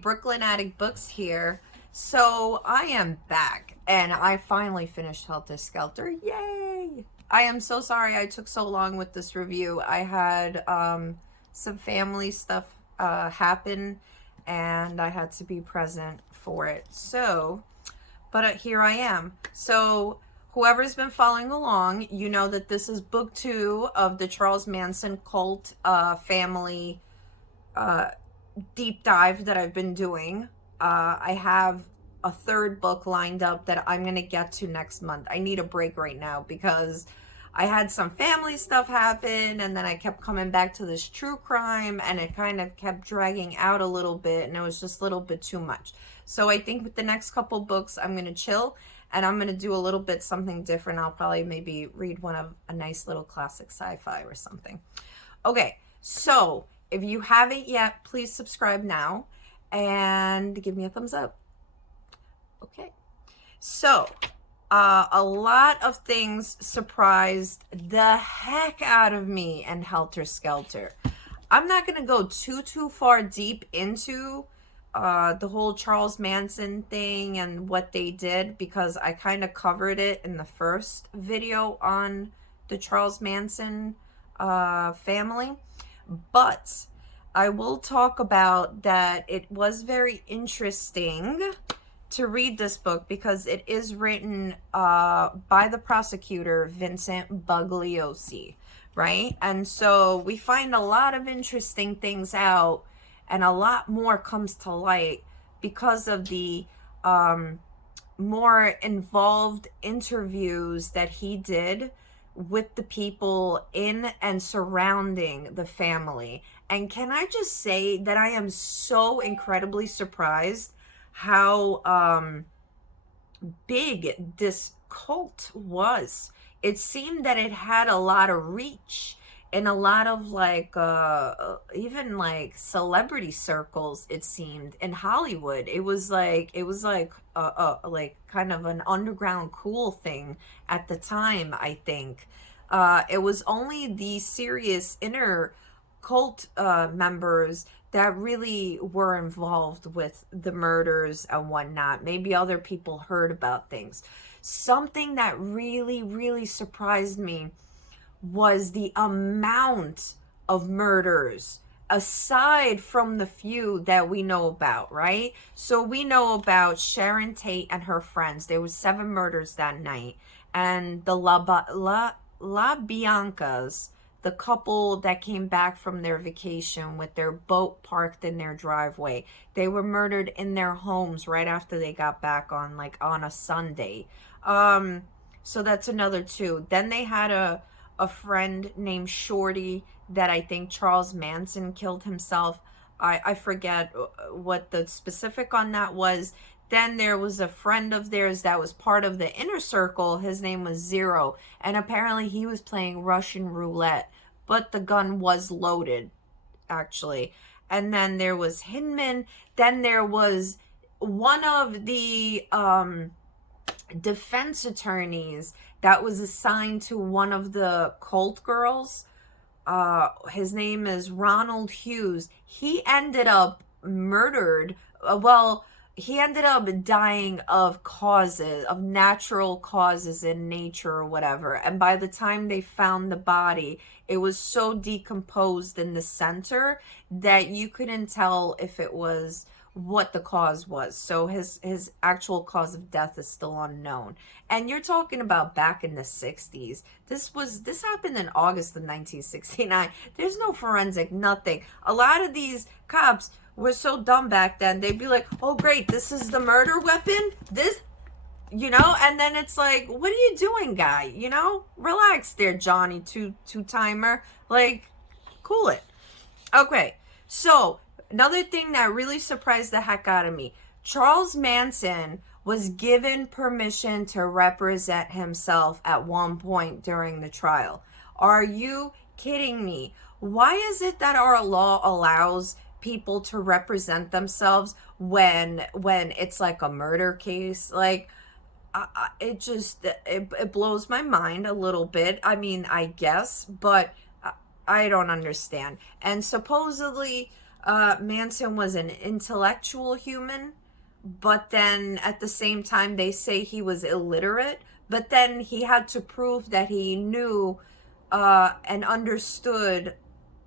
Brooklyn Attic Books here. So I am back and I finally finished Helter Skelter. Yay! I am so sorry I took so long with this review. I had some family stuff happen and I had to be present for it. So, but here I am. So whoever's been following along, you know that this is book 2 of the Charles Manson cult family deep dive that I've been doing. I have a third book lined up that I'm going to get to next month. I need a break right now because I had some family stuff happen and then I kept coming back to this true crime and it kind of kept dragging out a little bit and it was just a little bit too much. So I think with the next couple books, I'm going to chill and I'm going to do a little bit something different. I'll probably maybe read one of a nice little classic sci-fi or something. Okay, so if you haven't yet, please subscribe now and give me a thumbs up. Okay, so a lot of things surprised the heck out of me in Helter Skelter. I'm not going to go too far deep into the whole Charles Manson thing and what they did because I kind of covered it in the first video on the Charles Manson family. But I will talk about that it was very interesting to read this book because it is written by the prosecutor, Vincent Bugliosi, right? And so we find a lot of interesting things out and a lot more comes to light because of the more involved interviews that he did with the people in and surrounding the family. And can I just say that I am so incredibly surprised how big this cult was. It seemed that it had a lot of reach in a lot of like even like celebrity circles. It seemed in Hollywood it was like kind of an underground cool thing at the time. I think it was only the serious inner cult members that really were involved with the murders and whatnot. Maybe other people heard about things. Something that really surprised me was the amount of murders aside from the few that we know about, right? So we know about Sharon Tate and her friends. There was 7 murders that night. And the La Biancas, the couple that came back from their vacation with their boat parked in their driveway, they were murdered in their homes right after they got back on a Sunday. So that's another 2. Then they had a friend named Shorty that I think Charles Manson killed himself. I forget what the specific on that was. Then there was a friend of theirs that was part of the inner circle. His name was Zero. And apparently he was playing Russian roulette. But the gun was loaded, actually. And then there was Hinman. Then there was one of the defense attorneys that was assigned to one of the cult girls. His name is Ronald Hughes. He ended up murdered. He ended up dying of causes, of natural causes in nature or whatever. And by the time they found the body, it was so decomposed in the center that you couldn't tell if it was what the cause was. So his actual cause of death is still unknown. And you're talking about back in the 60s. This happened in August of 1969. There's no forensic, nothing. A lot of these cops were so dumb back then. They'd be like, oh great, this is the murder weapon, this, you know. And then it's like, what are you doing, guy? You know, relax there, Johnny two-timer. Like, cool it. Okay, so another thing that really surprised the heck out of me, Charles Manson was given permission to represent himself at one point during the trial. Are you kidding me? Why is it that our law allows people to represent themselves when it's like a murder case? Like, it blows my mind a little bit. I mean, I guess, but I don't understand. And supposedly Manson was an intellectual human, but then at the same time they say he was illiterate, but then he had to prove that he knew and understood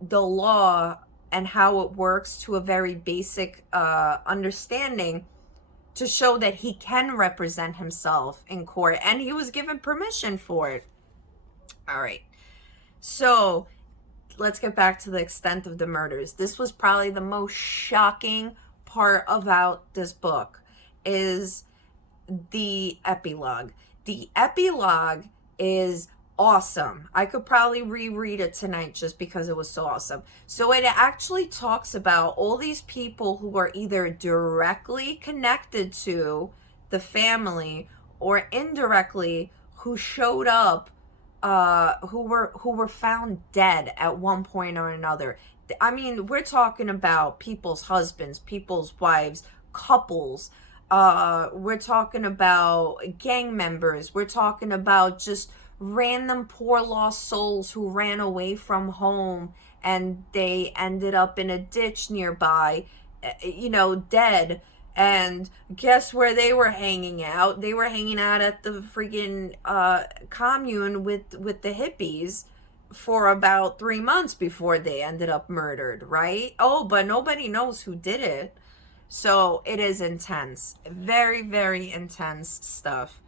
the law and how it works to a very basic understanding to show that he can represent himself in court, and he was given permission for it. All right, so let's get back to the extent of the murders. This was probably the most shocking part about this book, is the epilogue. The epilogue is awesome. I could probably reread it tonight just because it was so awesome. So it actually talks about all these people who are either directly connected to the family or indirectly who showed up, who were found dead at one point or another. I mean, we're talking about people's husbands, people's wives, couples. We're talking about gang members. We're talking about just random poor lost souls who ran away from home and they ended up in a ditch nearby, dead. And guess where they were hanging out? They were hanging out at the freaking commune with the hippies for about 3 months before they ended up murdered, right? Oh, but nobody knows who did it. So it is intense. Very, very intense stuff.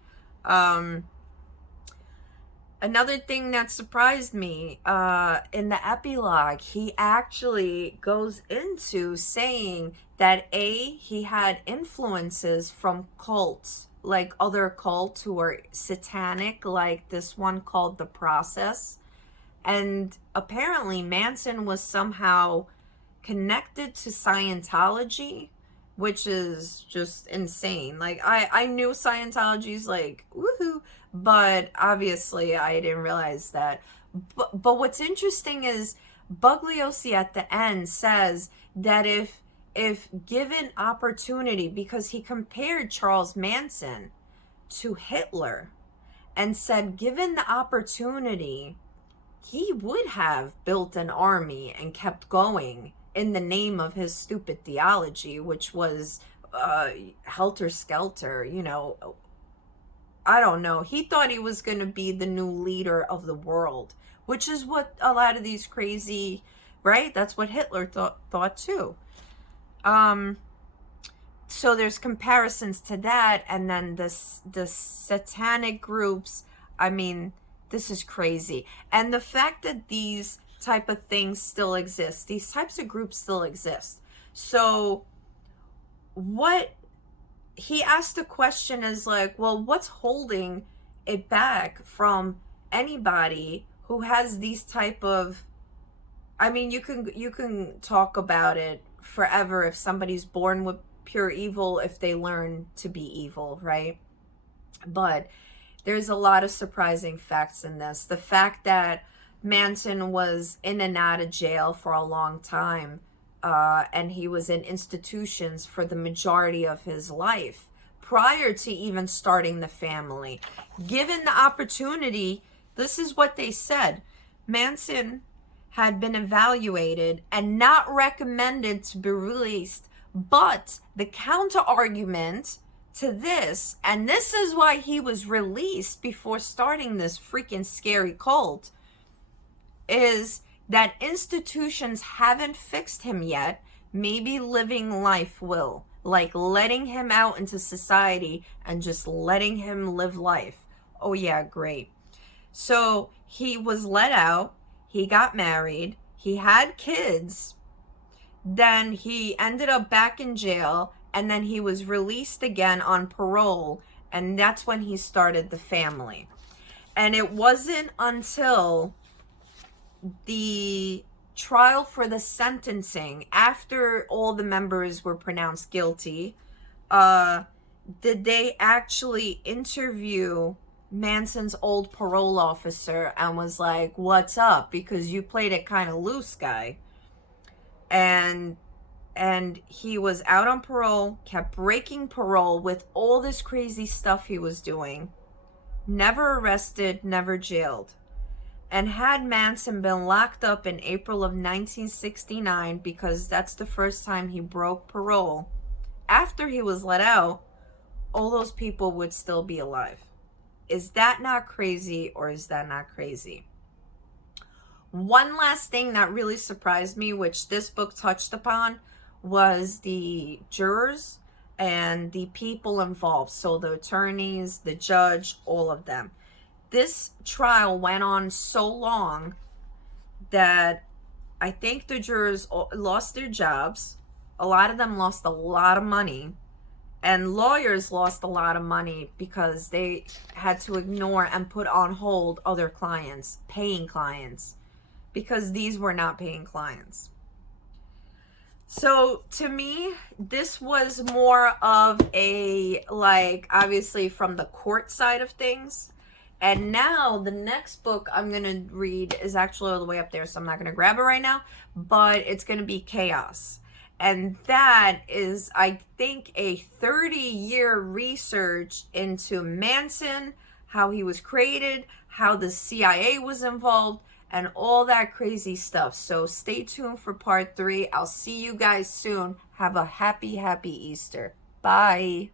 Another thing that surprised me, in the epilogue, he actually goes into saying that he had influences from cults, like other cults who are satanic, like this one called The Process. And apparently Manson was somehow connected to Scientology, which is just insane. Like, I knew Scientology's like, woohoo, but obviously I didn't realize that. But what's interesting is Bugliosi at the end says that if given opportunity, because he compared Charles Manson to Hitler and said given the opportunity, he would have built an army and kept going in the name of his stupid theology, which was Helter Skelter, I don't know. He thought he was going to be the new leader of the world, which is what a lot of these crazy, right? That's what Hitler thought too. So there's comparisons to that, and then the satanic groups. I mean, this is crazy. And the fact that these type of things still exist, these types of groups still exist. So what he asked the question is like, well, what's holding it back from anybody who has these type of, I mean, you can talk about it forever if somebody's born with pure evil, if they learn to be evil, right? But there's a lot of surprising facts in this. The fact that Manson was in and out of jail for a long time, and he was in institutions for the majority of his life prior to even starting the family. Given the opportunity, this is what they said. Manson had been evaluated and not recommended to be released, but the counter argument to this, and this is why he was released before starting this freaking scary cult, is that institutions haven't fixed him yet. Maybe living life will, like letting him out into society and just letting him live life. Oh yeah, great. So he was let out, he got married, he had kids, then he ended up back in jail, and then he was released again on parole, and that's when he started the family. And it wasn't until the trial for the sentencing, after all the members were pronounced guilty, did they actually interview Manson's old parole officer and was like, what's up? Because you played it kind of loose, guy. And he was out on parole, kept breaking parole with all this crazy stuff he was doing. Never arrested, never jailed. And had Manson been locked up in April of 1969, because that's the first time he broke parole, after he was let out, all those people would still be alive. Is that not crazy, or is that not crazy? One last thing that really surprised me, which this book touched upon, was the jurors and the people involved. So the attorneys, the judge, all of them. This trial went on so long that I think the jurors lost their jobs. A lot of them lost a lot of money. And lawyers lost a lot of money because they had to ignore and put on hold other clients, paying clients, because these were not paying clients. So to me, this was more of a, like, obviously from the court side of things. And now the next book I'm going to read is actually all the way up there, so I'm not going to grab it right now, but it's going to be Chaos. And that is, I think, a 30-year research into Manson, how he was created, how the CIA was involved, and all that crazy stuff. So stay tuned for part 3. I'll see you guys soon. Have a happy, happy Easter. Bye.